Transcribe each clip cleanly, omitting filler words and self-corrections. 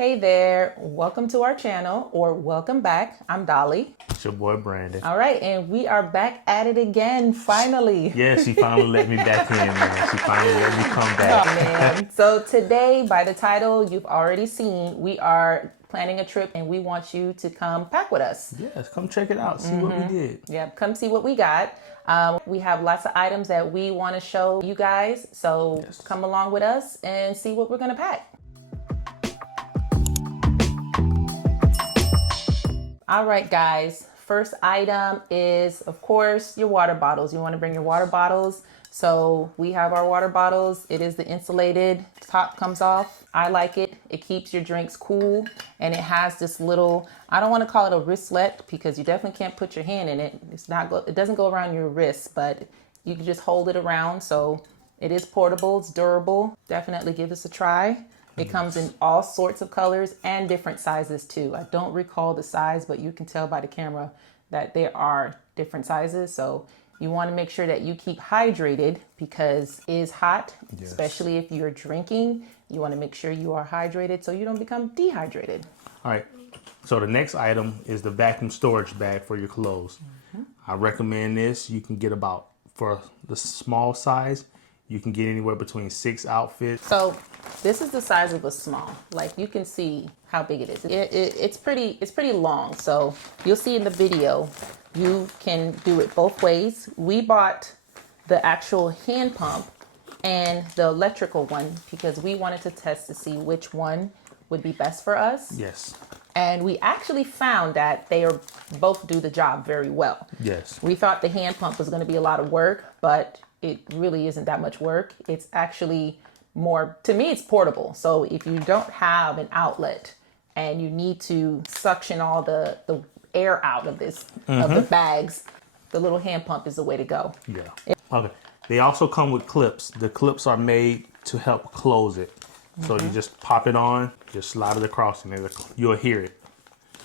Hey there, welcome to our channel, or welcome back. I'm Dolly. It's your boy Brandon. All right, and we are back at it again, finally. Yeah, she finally let me back in, man. She finally let me come back. Oh, man. So today, by the title you've already seen, we are planning a trip and we want you to come pack with us. Yes, come check it out. See what we did. Yep, come see what we got. We have lots of items that we want to show you guys. So come along with us and see what we're going to pack. All right, guys. First item is, of course, your water bottles. You want to bring your water bottles. So we have our water bottles. It is the insulated top comes off. I like it. It keeps your drinks cool, and it has this little, I don't want to call it a wristlet because you definitely can't put your hand in it. It doesn't go around your wrist, but you can just hold it around. So it is portable. It's durable. Definitely give this a try. It comes in all sorts of colors and different sizes too. I don't recall the size, but you can tell by the camera that there are different sizes. So you want to make sure that you keep hydrated because it is hot, especially if you're drinking. You want to make sure you are hydrated so you don't become dehydrated. All right. So the next item is the vacuum storage bag for your clothes. I recommend this. You can get about, for the small size, you can get anywhere between 6 outfits. So this is the size of a small. Like you can see how big it is. It's pretty long. So you'll see in the video, you can do it both ways. We bought the actual hand pump and the electrical one because we wanted to test to see which one would be best for us. Yes. And we actually found that they are both do the job very well. Yes. We thought the hand pump was going to be a lot of work, but it really isn't that much work. It's actually more, to me, it's portable. So if you don't have an outlet and you need to suction all the air out of this, of the bags, the little hand pump is the way to go. Yeah. Okay. They also come with clips. The clips are made to help close it. So you just pop it on, just slide it across and you'll hear it.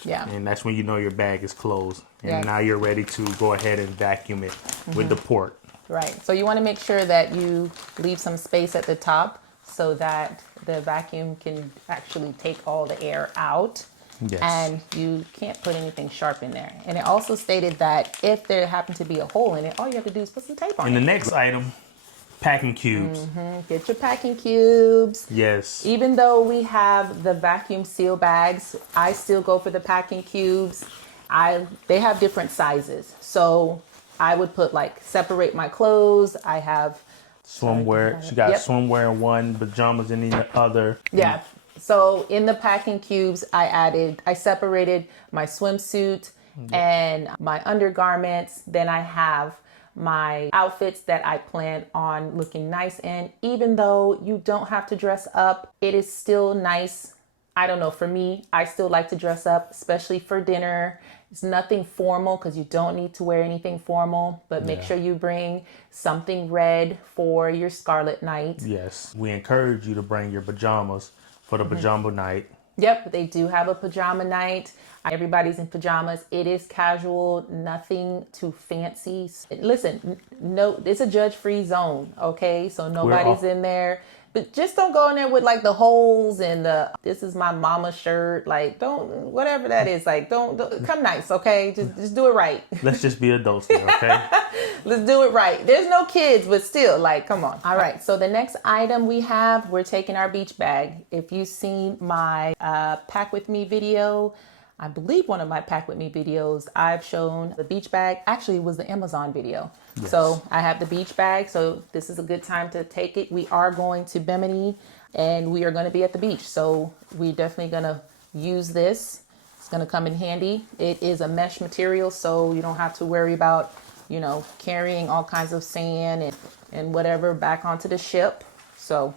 Yeah. And that's when you know your bag is closed. And now you're ready to go ahead and vacuum it with the port. Right. So you want to make sure that you leave some space at the top so that the vacuum can actually take all the air out. Yes. And you can't put anything sharp in there. And it also stated that if there happened to be a hole in it, all you have to do is put some tape on it. And the next item, packing cubes. Get your packing cubes. Yes. Even though we have the vacuum seal bags, I still go for the packing cubes. They have different sizes. So I would put separate my clothes. I have swimwear. She got swimwear in one, pajamas in the other. Yeah. So in the packing cubes, I separated my swimsuit and my undergarments. Then I have my outfits that I plan on looking nice in. Even though you don't have to dress up, it is still nice. I don't know, for me, I still like to dress up, especially for dinner. It's nothing formal because you don't need to wear anything formal, but make sure you bring something red for your Scarlet night. Yes. We encourage you to bring your pajamas for the pajama night. Yep, they do have a pajama night. Everybody's in pajamas. It is casual, nothing too fancy. Listen, no, it's a judge-free zone, okay? So nobody's in there. But just don't go in there with the holes and this is my mama shirt. Don't, whatever that is. Don't come nice, okay? Just do it right. Let's just be adults here, okay? Let's do it right. There's no kids, but still, come on. All right, so the next item we're taking our beach bag. If you've seen my Pack With Me video, I believe one of my Pack With Me videos, I've shown the beach bag. Actually, it was the Amazon video. Yes. So I have the beach bag. So this is a good time to take it. We are going to Bimini and we are going to be at the beach. So we're definitely going to use this. It's going to come in handy. It is a mesh material, so you don't have to worry about, carrying all kinds of sand and whatever back onto the ship. So,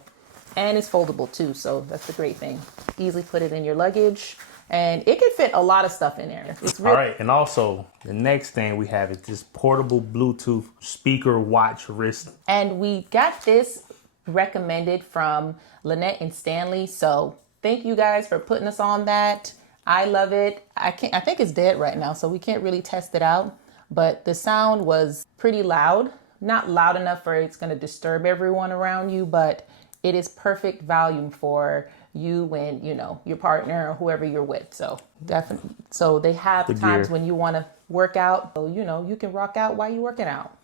and it's foldable too. So that's the great thing. Easily put it in your luggage. And it can fit a lot of stuff in there. All right. And also, the next thing we have is this portable Bluetooth speaker watch wrist. And we got this recommended from Lynette and Stanley. So thank you guys for putting us on that. I love it. I think it's dead right now, so we can't really test it out. But the sound was pretty loud. Not loud enough for it's going to disturb everyone around you, but it is perfect volume for you and, your partner or whoever you're with. So definitely. So they have times gear. when you want to work out. So, you can rock out while you're working out.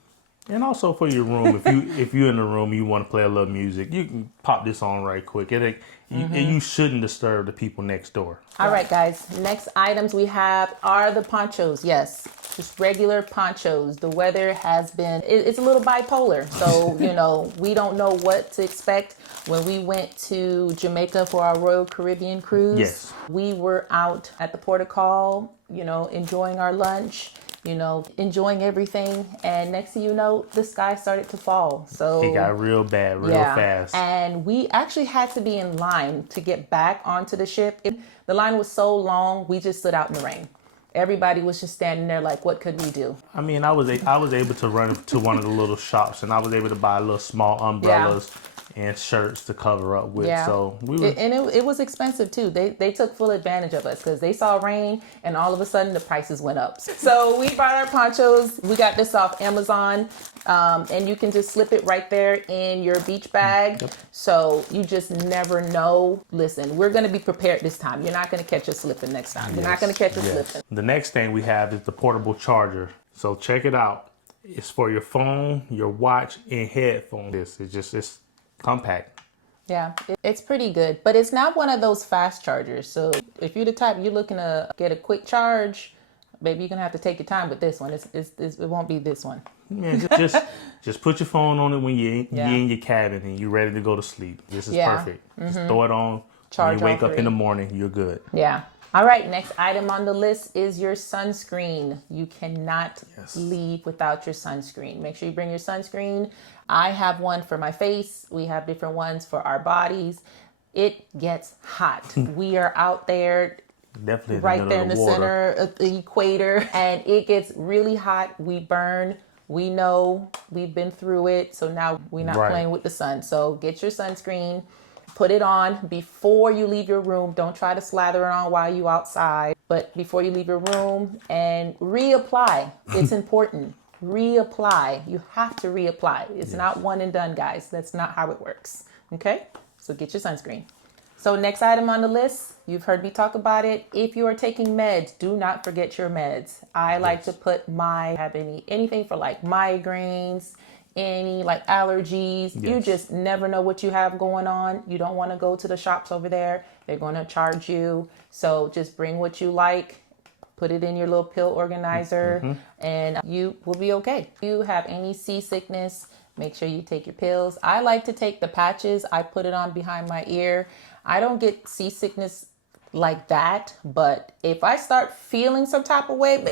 And also for your room, if you're in the room, you want to play a little music, you can pop this on right quick. You shouldn't disturb the people next door. All right, guys. Next items we have are the ponchos. Yes, just regular ponchos. The weather has been, it's a little bipolar. So, we don't know what to expect. When we went to Jamaica for our Royal Caribbean cruise, Yes. we were out at the port of call, enjoying our lunch, enjoying everything. And next thing you know, the sky started to fall. So It got real bad, real fast. And we actually had to be in line to get back onto the ship. The line was so long, we just stood out in the rain. Everybody was just standing there like, what could we do? I mean, I was able to run to one of the little shops, and I was able to buy little small umbrellas and shirts to cover up with. Yeah. So we were, it was expensive too. They took full advantage of us because they saw rain and all of a sudden the prices went up. So we bought our ponchos. We got this off Amazon, and you can just slip it right there in your beach bag. Yep. So you just never know. Listen, we're going to be prepared this time. You're not going to catch us slipping next time. You're not going to catch us slipping. The next thing we have is the portable charger. So check it out. It's for your phone, your watch, and headphones. It's compact. Yeah, it's pretty good, but it's not one of those fast chargers. So if you're the type you're looking to get a quick charge, baby, you're gonna have to take your time with this one. It won't be this one. Man, just put your phone on it when you're in your cabin and you're ready to go to sleep. This is perfect. Just throw it on. Charge when you wake all up three. in the morning, you're good. Yeah. All right, next item on the list is your sunscreen. You cannot leave without your sunscreen. Make sure you bring your sunscreen. I have one for my face. We have different ones for our bodies. It gets hot. We are out there Definitely right there in the water. center of the equator, and it gets really hot. We burn. We know, we've been through it. So now we're not playing with the sun. So get your sunscreen. Put it on before you leave your room. Don't try to slather it on while you outside, but before you leave your room, and reapply. It's important. Reapply. You have to reapply. It's not one and done, guys. That's not how it works. Okay? So get your sunscreen. So next item on the list, you've heard me talk about it. If you are taking meds, do not forget your meds. I like to put anything for like migraines, any like allergies. You just never know what you have going on. You don't want to go to the shops over there. They're going to charge you. So just bring what you like, put it in your little pill organizer, and you will be okay. If you have any seasickness, make sure you take your pills. I like to take the patches. I put it on behind my ear. I don't get seasickness like that, but if I start feeling some type of way,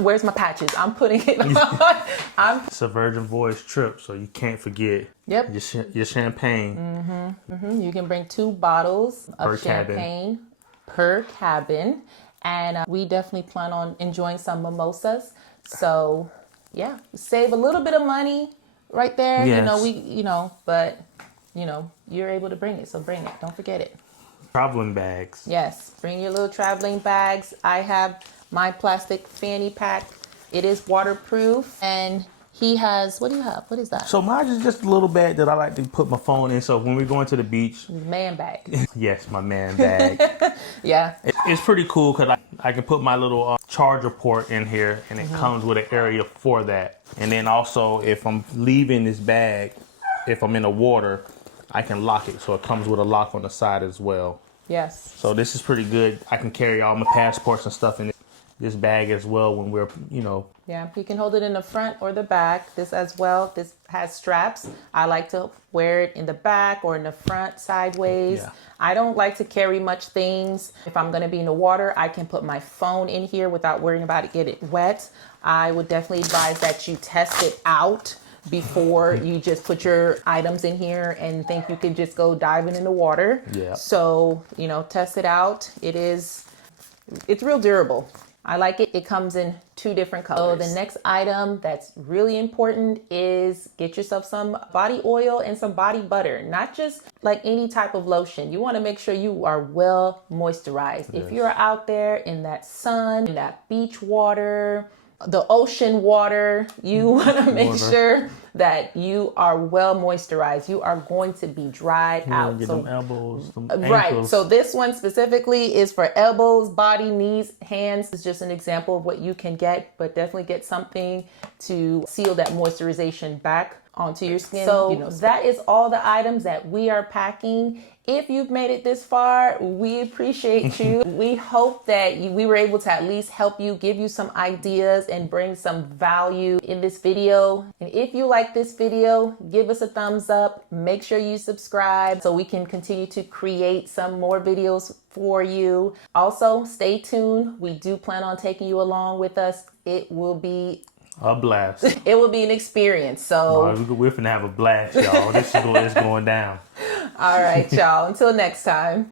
where's my patches? I'm putting it on. It's a Virgin Voyage trip, so you can't forget your champagne. You can bring 2 bottles of champagne per cabin, and we definitely plan on enjoying some mimosas. So yeah, save a little bit of money right there. But you're able to bring it, so bring it. Don't forget it. Traveling bags. Yes, bring your little traveling bags. I have my plastic fanny pack. It is waterproof, and he has, what do you have? What is that? So mine is just a little bag that I like to put my phone in. So when we're going to the beach. Man bag. Yes, my man bag. Yeah. It's pretty cool because I can put my little charger port in here, and it comes with an area for that. And then also, if I'm leaving this bag, if I'm in the water, I can lock it. So it comes with a lock on the side as well. Yes. So this is pretty good. I can carry all my passports and stuff in this bag as well when we're, Yeah, you can hold it in the front or the back. This as well. This has straps. I like to wear it in the back or in the front sideways. Yeah. I don't like to carry much things. If I'm going to be in the water, I can put my phone in here without worrying about it getting wet. I would definitely advise that you test it out before you just put your items in here and think you can just go diving in the water. Yeah. So, test it out. It's real durable. I like it. It comes in 2 different colors. So the next item that's really important is get yourself some body oil and some body butter, not just like any type of lotion. You want to make sure you are well moisturized. Yes. If you're out there in that sun, in that beach water, the ocean water. You want to make sure that you are well moisturized. You are going to be dried out. Get them elbows, them right. ankles. So this one specifically is for elbows, body, knees, hands. It's just an example of what you can get, but definitely get something to seal that moisturization back onto your skin. So that is all the items that we are packing. If you've made it this far, we appreciate you. We hope that we were able to at least help you, give you some ideas and bring some value in this video. And if you like this video, give us a thumbs up. Make sure you subscribe so we can continue to create some more videos for you. Also, stay tuned. We do plan on taking you along with us. It will be a blast. It will be an experience. So we're finna have a blast, y'all. This is going down. All right, y'all. Until next time.